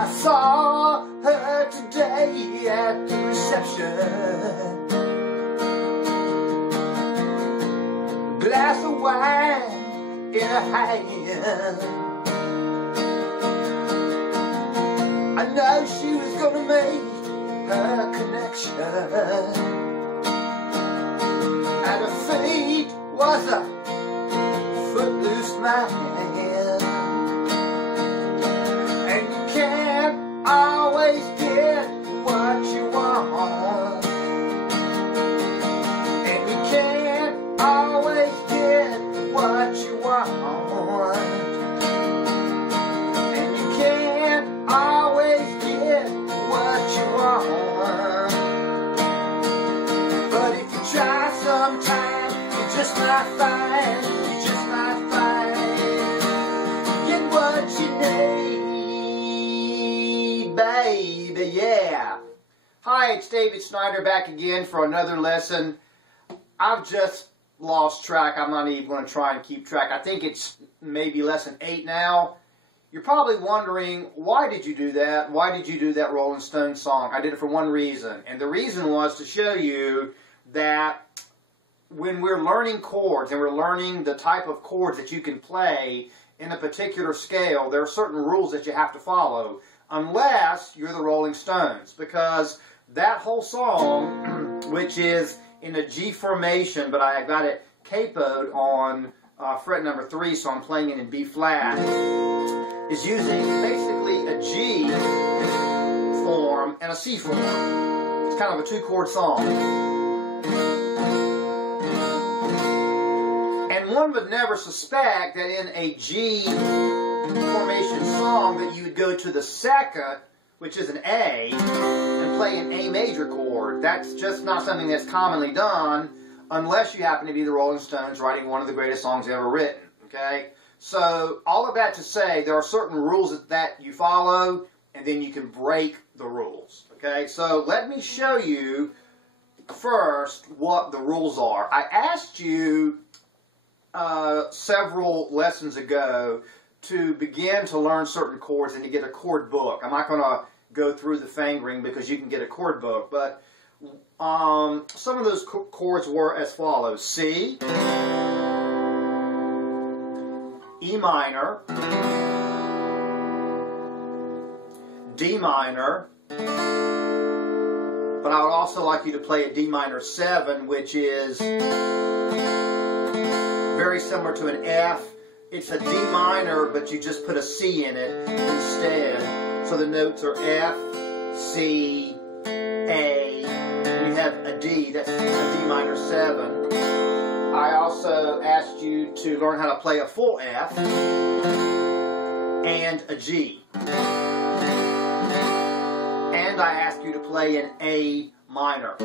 I saw her today at the reception. A glass of wine in her hand. I know she was gonna make her connection, and her feet was a footloose man. And you can't always get what you want, and you can't always get what you want, and you can't always get what you want. But if you try sometime, you just might find, you just might find, get what you need, baby, yeah. Hi, it's David Snyder back again for another lesson. I've just lost track. I'm not even going to try and keep track. I think it's maybe lesson 8 now. You're probably wondering, why did you do that? Why did you do that Rolling Stones song? I did it for one reason. And the reason was to show you that when we're learning chords and we're learning the type of chords that you can play in a particular scale, there are certain rules that you have to follow, unless you're the Rolling Stones. Because that whole song, which is in a G formation, but I got it capoed on fret number 3, so I'm playing it in B flat, is using basically a G form and a C form. It's kind of a 2-chord song. And one would never suspect that in a G formation song that you would go to the second, which is an A, and play an A major chord. That's just not something that's commonly done unless you happen to be the Rolling Stones writing one of the greatest songs ever written. Okay? So, all of that to say, there are certain rules that you follow, and then you can break the rules. Okay? So, let me show you first what the rules are. I asked you several lessons ago to begin to learn certain chords and to get a chord book. I'm not going to go through the fingering because you can get a chord book, but some of those chords were as follows: C, E minor, D minor, but I would also like you to play a D minor 7, which is very similar to an F. It's a D minor, but you just put a C in it instead. So the notes are F, C, A, and you have a D. That's a D minor 7. I also asked you to learn how to play a full F and a G. And I asked you to play an A minor.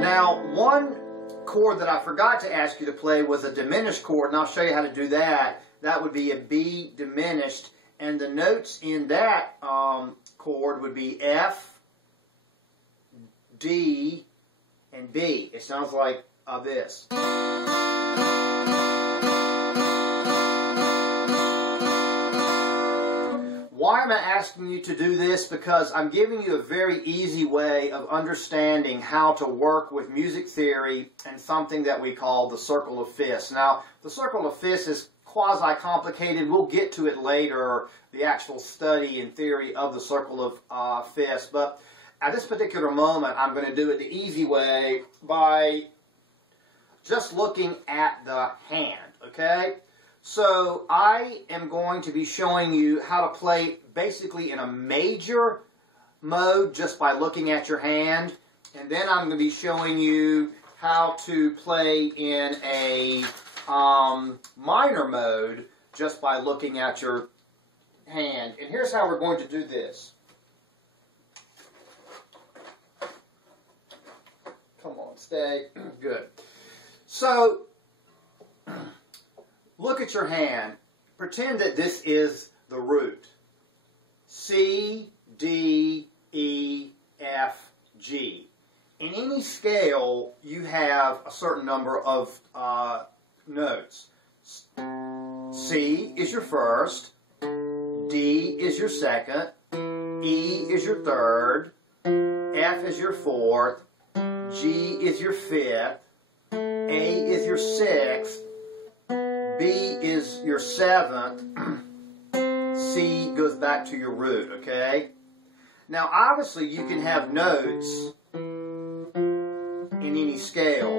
Now, one chord that I forgot to ask you to play was a diminished chord, and I'll show you how to do that. That would be a B diminished, and the notes in that chord would be F, D, and B. It sounds like this. Why am I asking you to do this? Because I'm giving you a very easy way of understanding how to work with music theory and something that we call the circle of fifths. Now, the circle of fifths is quasi-complicated. We'll get to it later, the actual study and theory of the circle of fifths. But at this particular moment, I'm going to do it the easy way by just looking at the hand, okay? So I am going to be showing you how to play basically in a major mode just by looking at your hand. And then I'm going to be showing you how to play in a minor mode just by looking at your hand. And here's how we're going to do this. Come on, stay. Good. So, look at your hand. Pretend that this is the root. C, D, E, F, G. In any scale, you have a certain number of notes. C is your first, D is your second, E is your third, F is your fourth, G is your fifth, A is your sixth, B is your seventh, C goes back to your root, okay? Now obviously you can have notes in any scale,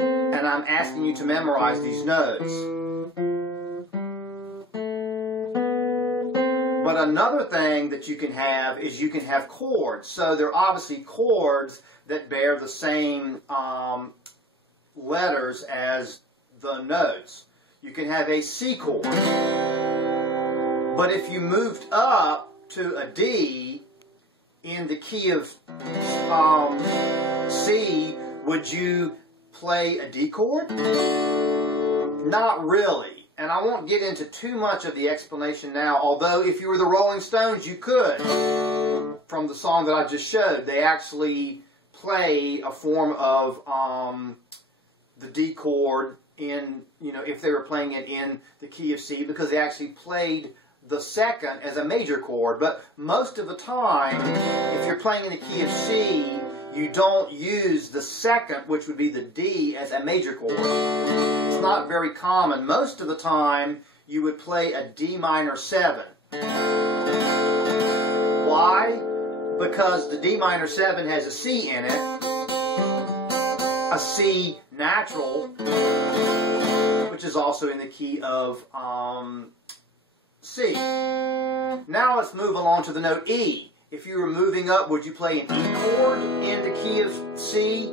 and I'm asking you to memorize these notes. But another thing that you can have is you can have chords. So there are obviously chords that bear the same letters as the notes. You can have a C chord. But if you moved up to a D in the key of C, would you play a D chord? Not really. And I won't get into too much of the explanation now, although if you were the Rolling Stones, you could. From the song that I just showed, they actually play a form of the D chord in, you know, if they were playing it in the key of C, because they actually played the second as a major chord. But most of the time, if you're playing in the key of C, you don't use the second, which would be the D, as a major chord. It's not very common. Most of the time, you would play a D minor 7. Why? Because the D minor 7 has a C in it, a C natural, which is also in the key of C. Now let's move along to the note E. If you were moving up, would you play an E chord in the key of C?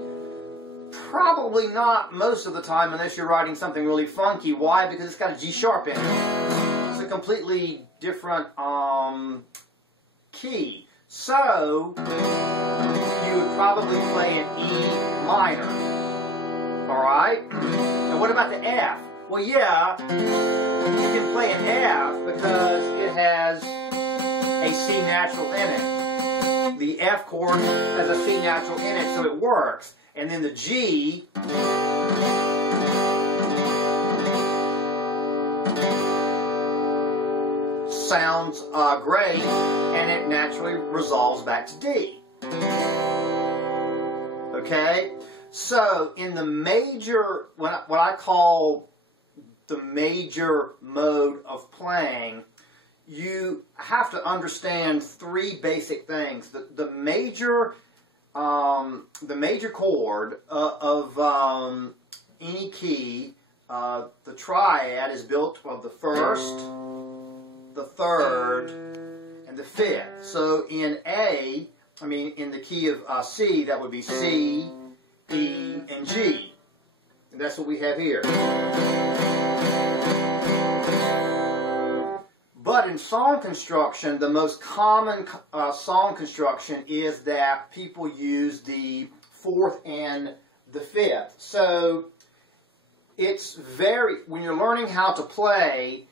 Probably not most of the time, unless you're writing something really funky. Why? Because it's got a G sharp in it. It's a completely different key. So, you would probably play an E minor. Alright? Now what about the F? Well, yeah, you can play an F because it has a C natural in it. The F chord has a C natural in it, so it works. And then the G sounds great, and it naturally resolves back to D. Okay? So, in the major, what I call the major mode of playing, you have to understand three basic things. The major chord of any key, the triad, is built of the first, the third, and the fifth. So in in the key of C, that would be C, E, and G. And that's what we have here. But in song construction, the most common song construction is that people use the fourth and the fifth. So it's when you're learning how to play,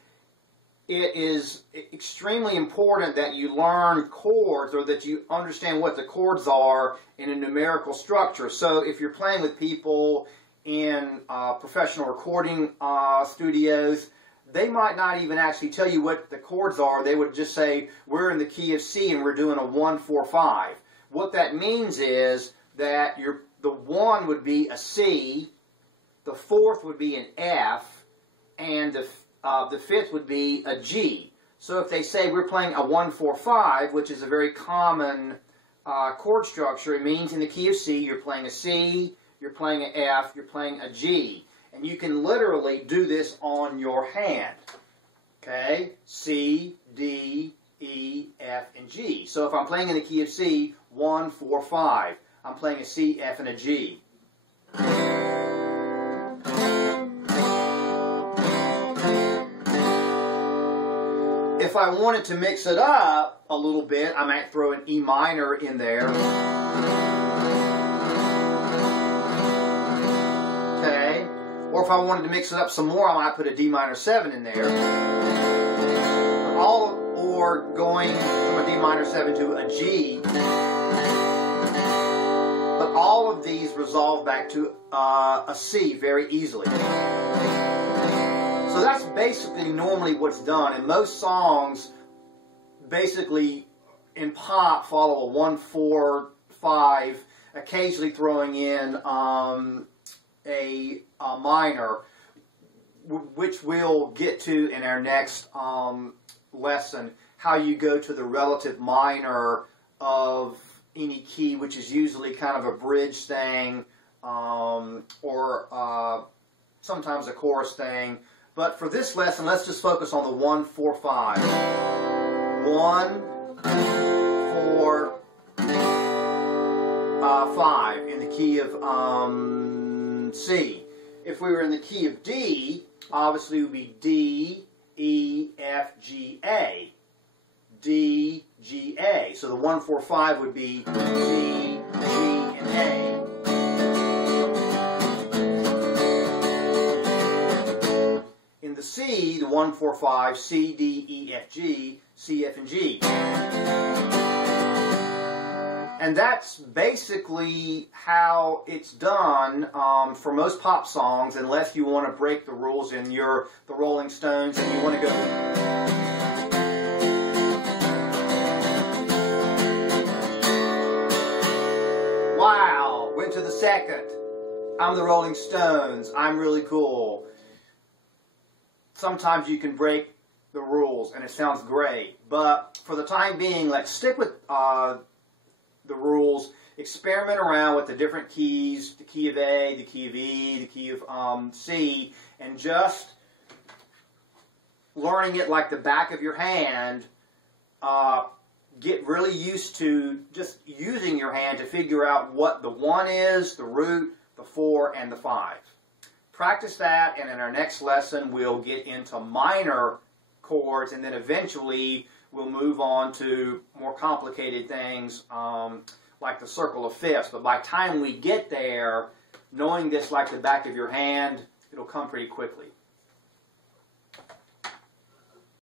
it is extremely important that you learn chords, or that you understand what the chords are in a numerical structure. So if you're playing with people in professional recording studios, they might not even actually tell you what the chords are. They would just say, we're in the key of C and we're doing a 1-4-5. What that means is that the 1 would be a C, the 4th would be an F, and the 5th would be a G. So if they say we're playing a 1-4-5, which is a very common chord structure, it means in the key of C you're playing a C, you're playing an F, you're playing a G. And you can literally do this on your hand. Okay? C, D, E, F, and G. So if I'm playing in the key of C, 1-4-5. I'm playing a C, F, and a G. If I wanted to mix it up a little bit, I might throw an E minor in there. Okay? Or if I wanted to mix it up some more, I might put a D minor 7 in there. Or going from a D minor 7 to a G. But all of these resolve back to a C very easily. So So that's basically normally what's done. And most songs, basically in pop, follow a 1-4-5, occasionally throwing in a minor, which we'll get to in our next lesson, how you go to the relative minor of any key, which is usually kind of a bridge thing, or sometimes a chorus thing. But for this lesson, let's just focus on the 1-4-5. 1, 4, 5 in the key of C. If we were in the key of D, obviously it would be D, E, F, G, A. D, G, A. So the 1-4-5 would be G, G, and A. In the C, the 1-4-5, C, D, E, F, G, C, F, and G. And that's basically how it's done for most pop songs, unless you want to break the rules and you're the Rolling Stones and you want to go... Wow, went to the second. I'm the Rolling Stones. I'm really cool. Sometimes you can break the rules and it sounds great. But for the time being, let's stick with the rules. Experiment around with the different keys, the key of A, the key of E, the key of C, and just learning it like the back of your hand. Get really used to just using your hand to figure out what the 1 is, the root, the 4, and the 5. Practice that, and in our next lesson we'll get into minor chords, and then eventually we'll move on to more complicated things like the circle of fifths. But by the time we get there, knowing this like the back of your hand, it'll come pretty quickly.